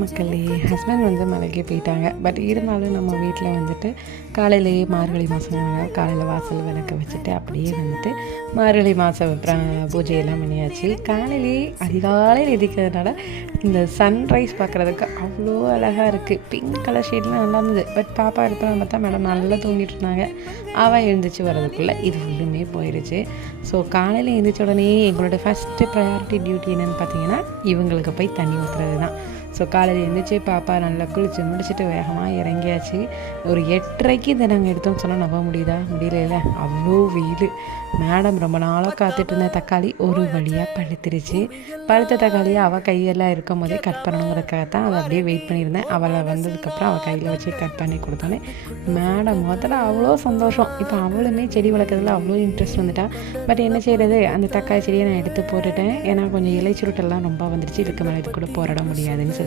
மக்களே, ஹஸ்பண்ட் மலைக்கு போயிட்டாங்க. பட் இருந்தாலும் நம்ம வீட்டில் காலையிலேயே மார்கழி மாதம் காலையில் வாசல் விளக்க வச்சுட்டு அப்படியே மார்கழி மாதம் பூஜையெல்லாம் பண்ணியாச்சு. காலையிலேயே அதிகாலையில் எதிர்க்கிறதுனால இந்த சன்ரைஸ் பார்க்குறதுக்கு அவ்வளோ அழகாக இருக்குது. பிங்க் கலர் ஷேட்லாம் நல்லா இருந்தது. பட் பாப்பா எடுப்பலாம் பார்த்தா மேடம் நல்லா தூங்கிட்டு இருந்தாங்க. அவள் எழுந்திரிச்சு வர்றதுக்குள்ளே இது ஃபுல்லுமே போயிடுச்சு. ஸோ காலையில் எழுந்திரிச்ச உடனே எங்களோட ஃபஸ்ட்டு ப்ரையாரிட்டி டியூட்டி என்னென்னு பார்த்தீங்கன்னா இவங்களுக்கு போய் தண்ணி ஊற்றுறது தான். ஸோ காலையில் எழுந்திரிச்சு பாப்பா நல்லா குளித்து முடிச்சுட்டு வேகமாக இறங்கியாச்சு. ஒரு 8:30க்கு இதை நாங்கள் எடுத்தோம்னு சொன்னால் நம்ப முடியல. அவ்வளோ வெயில். மேடம் ரொம்ப நாளாக காத்துட்டு இருந்த தக்காளி ஒரு வழியாக பழுத்துருச்சு. பழுத்த தக்காளியை அவள் கையெல்லாம் இருக்கும் போதே கட் பண்ணணுங்கிறதுக்காக தான் அதை அப்படியே வெயிட் பண்ணியிருந்தேன். அவளை வந்ததுக்கப்புறம் அவள் கையில் வச்சு கட் பண்ணி கொடுத்தோன்னே மேடம் முதல்ல அவ்வளோ சந்தோஷம். இப்போ அவளுமே செடி வளர்க்குறதுல அவ்வளோ இன்ட்ரெஸ்ட் வந்துட்டா. பட் என்ன செய்கிறது, அந்த தக்காளி செடியை நான் எடுத்து போட்டுட்டேன். ஏன்னா கொஞ்சம் இலைச்சுருட்டெல்லாம் ரொம்ப வந்துருச்சு. இதுக்கு மேலே இது கூட போராட முடியாதுன்னு சொல்லிட்டு